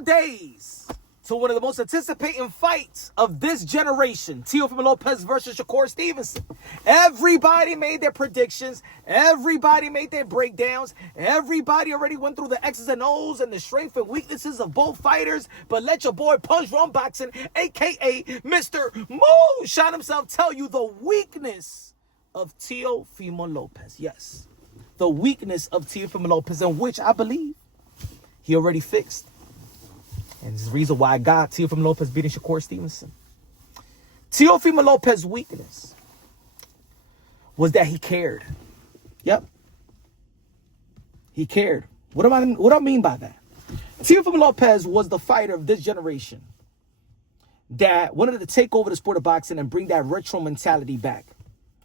days to one of the most anticipating fights of this generation, Teofimo Lopez versus Shakur Stevenson. Everybody made their predictions. Everybody made their breakdowns. Everybody already went through the X's and O's and the strengths and weaknesses of both fighters. But let your boy Punch Run Boxing, a.k.a. Mr. Moonshine himself, tell you the weakness of Teofimo Lopez. Yes, the weakness of Teofimo Lopez, in which I believe he already fixed. And this is the reason why I got Teofimo Lopez beating Shakur Stevenson. Teofimo Lopez's weakness was that he cared. Yep. He cared. What do I mean by that? Teofimo Lopez was the fighter of this generation that wanted to take over the sport of boxing and bring that retro mentality back.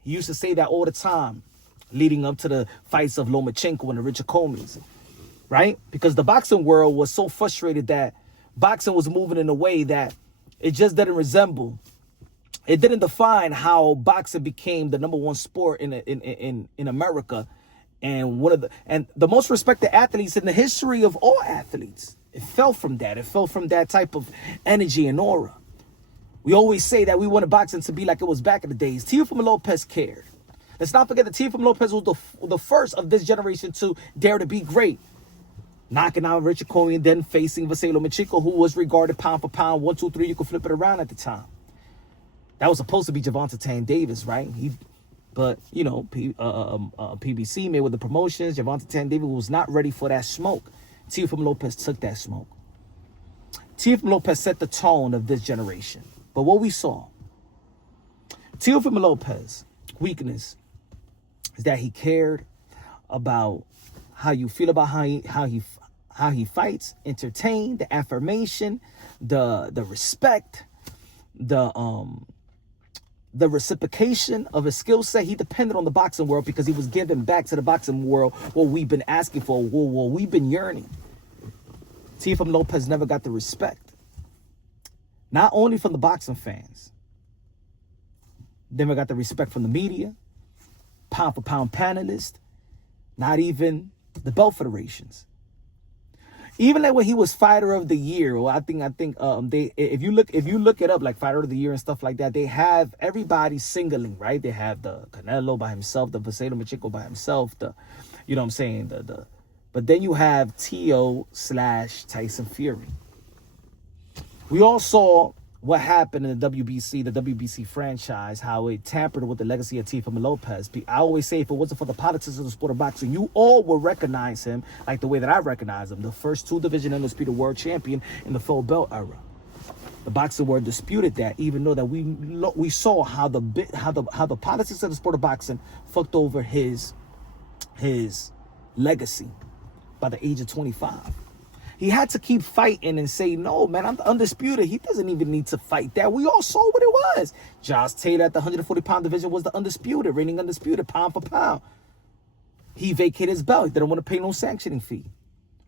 He used to say that all the time, leading up to the fights of Lomachenko and the Richard Coleys, right? Because the boxing world was so frustrated that boxing was moving in a way that it just didn't resemble. It didn't define how boxing became the #1 sport in America, and the most respected athletes in the history of all athletes. It fell from that. It fell from that type of energy and aura. We always say that we wanted boxing to be like it was back in the days. Teofimo Lopez cared. Let's not forget that Teofimo Lopez was the first of this generation to dare to be great, knocking out Richard Coleman and then facing Vasily Lomachenko, who was regarded pound for pound, 1, 2, 3, you could flip it around at the time. That was supposed to be Gervonta Tank Davis, right? But you know, PBC made with the promotions. Gervonta Tank Davis was not ready for that smoke. Teofimo Lopez took that smoke. Teofimo Lopez set the tone of this generation. But what we saw, Teofimo Lopez's weakness is that he cared about how you feel about how he fights, entertain, the affirmation, the respect, the reciprocation of his skill set. He depended on the boxing world because he was giving back to the boxing world what we've been asking for, what we've been yearning. Teofimo Lopez never got the respect, not only from the boxing fans, never got the respect from the media, pound for pound panelists, not even the belt federations. Even like when he was fighter of the year, or I think they, if you look it up, like fighter of the year and stuff like that, they have everybody singling, right? They have the Canelo by himself, the Vasily Lomachenko by himself, you know what I'm saying, but then you have Tyson Fury. We all saw what happened in the WBC franchise, how it tampered with the legacy of Teofimo Lopez. I always say, if it wasn't for the politics of the sport of boxing, you all would recognize him like the way that I recognize him, the first 2-division undisputed world champion in the full belt era. The boxing world disputed that, even though that we saw how the politics of the sport of boxing fucked over his legacy by the age of 25. He had to keep fighting and say, no, man, I'm the undisputed. He doesn't even need to fight that. We all saw what it was. Josh Taylor at the 140-pound division was the undisputed, reigning undisputed, pound for pound. He vacated his belt. He didn't want to pay no sanctioning fee,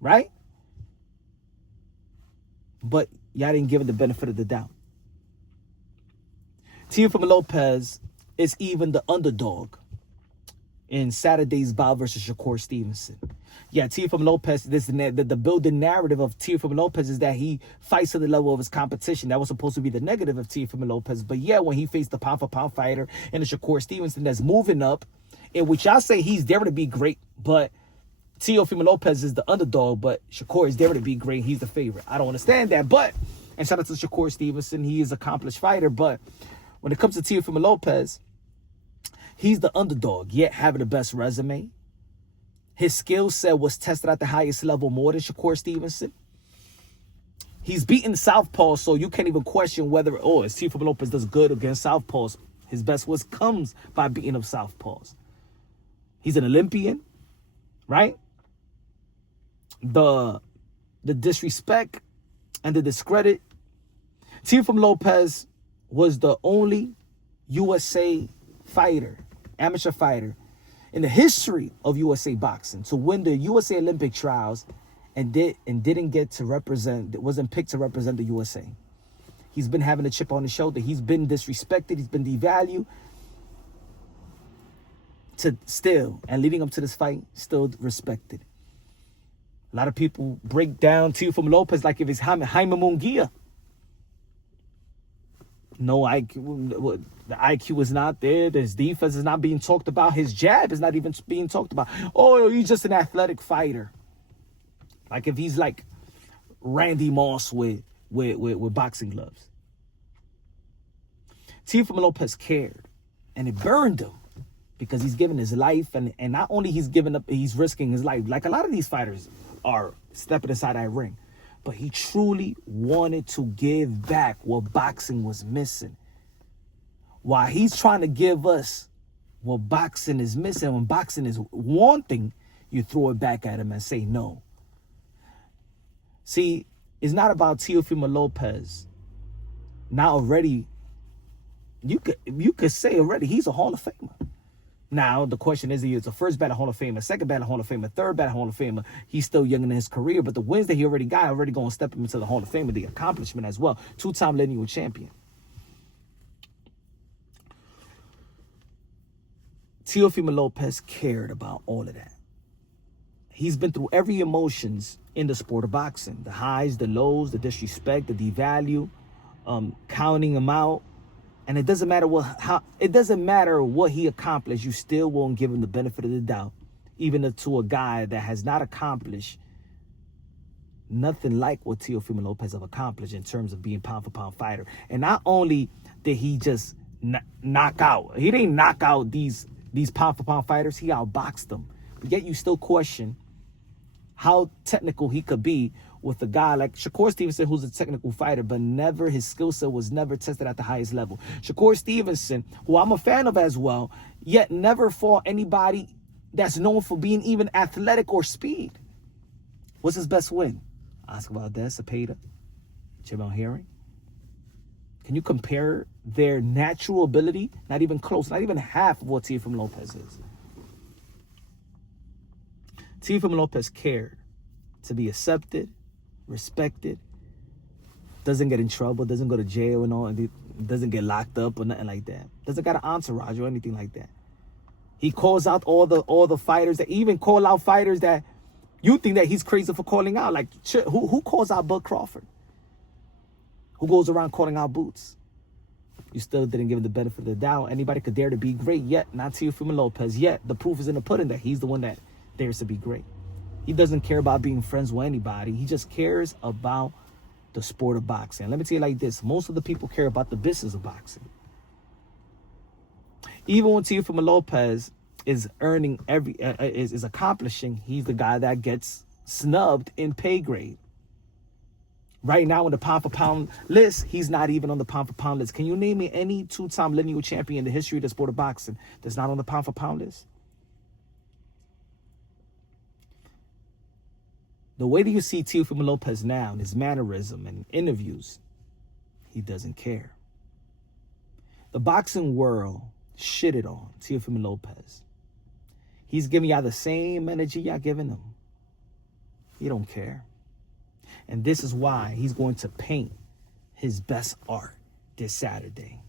right? But y'all didn't give him the benefit of the doubt. Teofimo Lopez is even the underdog in Saturday's bout versus Shakur Stevenson. Yeah, Teofimo Lopez, the building narrative of Teofimo Lopez is that he fights to the level of his competition. That was supposed to be the negative of Teofimo Lopez. But yeah, when he faced the pound-for-pound fighter and the Shakur Stevenson that's moving up, in which I say he's there to be great, but Teofimo Lopez is the underdog, but Shakur is there to be great. He's the favorite. I don't understand that. And shout out to Shakur Stevenson. He is an accomplished fighter. But when it comes to Teofimo Lopez, he's the underdog, yet having the best resume. His skill set was tested at the highest level more than Shakur Stevenson. He's beaten southpaws, so you can't even question whether, is Teofimo Lopez does good against southpaws. His best was comes by beating of southpaws. He's an Olympian, right? The disrespect and the discredit. Teofimo Lopez was the only USA fighter, amateur fighter, in the history of USA boxing to win the USA Olympic trials and didn't get to represent, wasn't picked to represent the USA. He's been having a chip on his shoulder. He's been disrespected. He's been devalued. And leading up to this fight, still respected. A lot of people break down Teofimo Lopez like if it's Jaime Munguia. No IQ. The IQ is not there. His defense is not being talked about. His jab is not even being talked about. Oh, he's just an athletic fighter. Like if he's like Randy Moss with boxing gloves. Teofimo Lopez cared, and it burned him because he's giving his life, and not only he's giving up, he's risking his life. Like a lot of these fighters are stepping inside that ring, but he truly wanted to give back what boxing was missing. While he's trying to give us what boxing is missing, when boxing is wanting, you throw it back at him and say no. See, it's not about Teofimo Lopez. Now already, you could say already he's a Hall of Famer. Now, the question is, he is a first ballot Hall of Famer, second ballot Hall of Famer, third ballot Hall of Famer. He's still young in his career, but the wins that he already got already going to step him into the Hall of Fame, the accomplishment as well. Two-time lineal champion. Teofimo Lopez cared about all of that. He's been through every emotions in the sport of boxing. The highs, the lows, the disrespect, the devalue, counting him out. And it doesn't matter what he accomplished, you still won't give him the benefit of the doubt, even to a guy that has not accomplished nothing like what Teofimo Lopez have accomplished in terms of being pound for pound fighter. And not only did he just knock out, he didn't knock out these pound for pound fighters, he outboxed them. But yet you still question how technical he could be with a guy like Shakur Stevenson, who's a technical fighter, but never, his skill set was never tested at the highest level. Shakur Stevenson, who I'm a fan of as well, yet never fought anybody that's known for being even athletic or speed. What's his best win? Oscar Valdez, Cepeda, Jamel Herring. Can you compare their natural ability? Not even close, not even half of what Teofimo Lopez is. Teofimo Lopez cared to be accepted, respected, doesn't get in trouble, doesn't go to jail and all, and doesn't get locked up or nothing like that. Doesn't got an entourage or anything like that. He calls out all the fighters that even call out fighters that you think that he's crazy for calling out. Like who calls out Bud Crawford? Who goes around calling out Boots? You still didn't give him the benefit of the doubt. Anybody could dare to be great, yet not Teofimo Lopez. Yet the proof is in the pudding that he's the one that dares to be great. He doesn't care about being friends with anybody. He just cares about the sport of boxing. And let me tell you like this. Most of the people care about the business of boxing. Even when Teofimo Lopez is earning is accomplishing, he's the guy that gets snubbed in pay grade. Right now in the pound for pound list, he's not even on the pound for pound list. Can you name me any two-time lineal champion in the history of the sport of boxing that's not on the pound for pound list? The way that you see Teofimo Lopez now in his mannerism and interviews, he doesn't care. The boxing world shitted on Teofimo Lopez. He's giving y'all the same energy y'all giving him. He don't care. And this is why he's going to paint his best art this Saturday.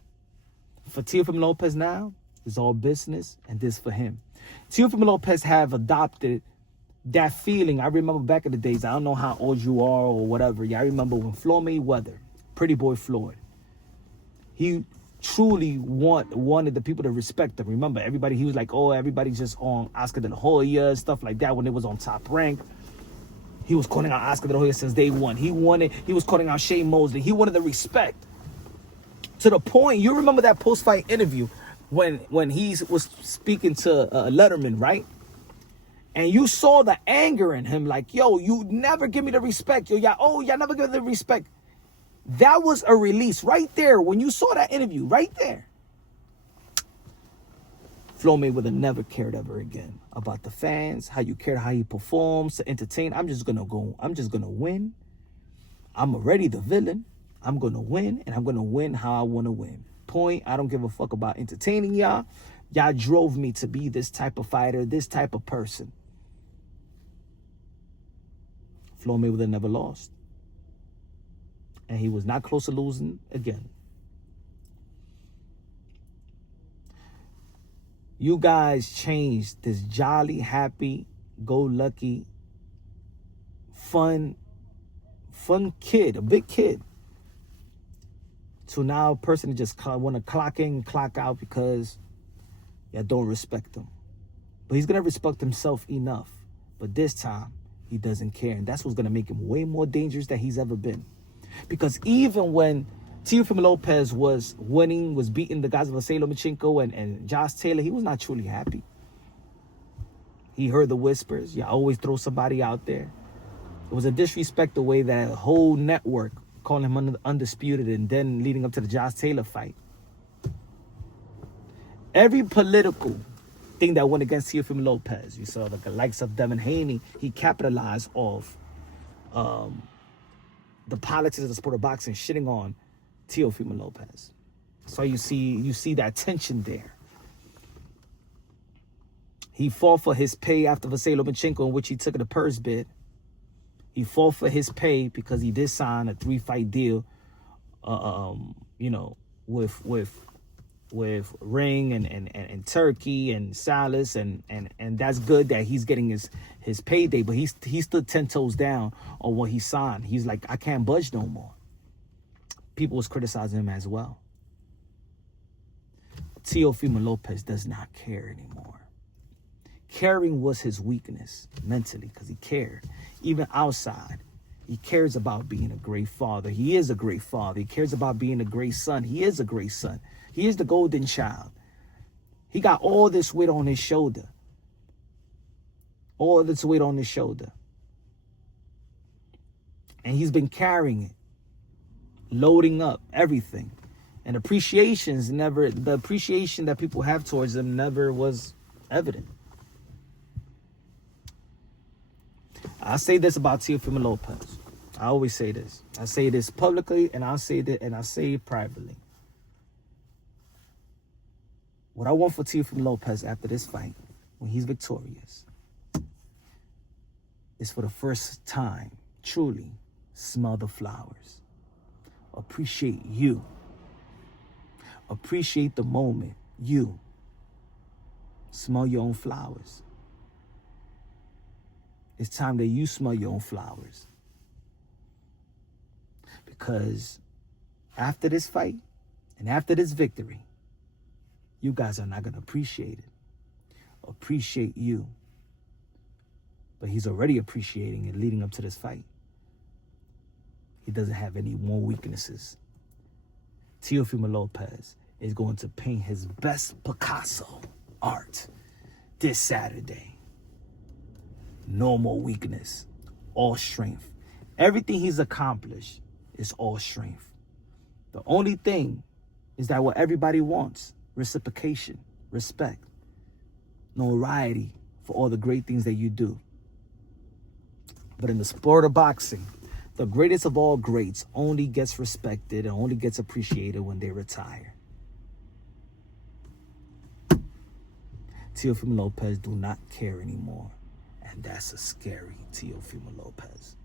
For Teofimo Lopez now, it's all business, and this for him. Teofimo Lopez have adopted that feeling. I remember back in the days, I don't know how old you are or whatever. Yeah, I remember when Floyd Mayweather, Pretty Boy Floyd, he truly wanted the people to respect him. Remember, he was like, oh, everybody's just on Oscar de la Hoya, stuff like that when it was on Top Rank. He was calling out Oscar de la Hoya since day one. He was calling out Shane Mosley. He wanted the respect. To the point, you remember that post-fight interview when he was speaking to Letterman, right? And you saw the anger in him, like, yo, you never give me the respect. Yo, y'all never give me the respect. That was a release right there. When you saw that interview, right there. Floyd Mayweather never cared ever again about the fans, how you care, how he performs, to entertain. I'm just going to win. I'm already the villain. I'm going to win, and I'm going to win how I want to win. Point. I don't give a fuck about entertaining y'all. Y'all drove me to be this type of fighter, this type of person. Floyd Mayweather never lost. And he was not close to losing again. You guys changed this jolly, happy, go lucky fun kid, a big kid, to now a person just want to clock in, clock out because you don't respect him. But he's going to respect himself enough. But this time, he doesn't care. And that's what's going to make him way more dangerous than he's ever been. Because even when Teofimo Lopez was winning, was beating the guys of Vasily Lomachenko and Josh Taylor, he was not truly happy. He heard the whispers. You always throw somebody out there. It was a disrespect the way that whole network calling him undisputed, and then leading up to the Josh Taylor fight. Every political thing that went against Teofimo Lopez, you saw the likes of Devin Haney, he capitalized off the politics of the sport of boxing, shitting on Teofimo Lopez. So you see that tension there. He fought for his pay after Vasily Lomachenko, in which he took the purse bid. He fought for his pay because he did sign a 3-fight deal, with Ring and Turkey and Salas, and that's good that he's getting his payday, but he stood 10 toes down on what he signed. He's like, I can't budge no more. People was criticizing him as well. Teofimo Lopez does not care anymore. Caring was his weakness mentally, because he cared. Even outside, he cares about being a great father. He is a great father. He cares about being a great son. He is a great son. He is the golden child. He got all this weight on his shoulder. All this weight on his shoulder. And he's been carrying it, loading up everything. And the appreciation that people have towards him never was evident. I say this about Teofimo Lopez. I always say this. I say this publicly, and I say it privately. What I want for Teofimo Lopez after this fight, when he's victorious, is for the first time, truly smell the flowers. Appreciate you. Appreciate the moment. You. Smell your own flowers. It's time that you smell your own flowers. Because after this fight and after this victory, you guys are not going to appreciate it. Appreciate you. But he's already appreciating it leading up to this fight. He doesn't have any more weaknesses. Teofimo Lopez is going to paint his best Picasso art this Saturday. No more weakness, all strength. Everything he's accomplished is all strength. The only thing is that what everybody wants, reciprocation, respect, notoriety for all the great things that you do. But in the sport of boxing, the greatest of all greats only gets respected and only gets appreciated when they retire. Teofimo Lopez do not care anymore. And that's a scary Teofimo Lopez.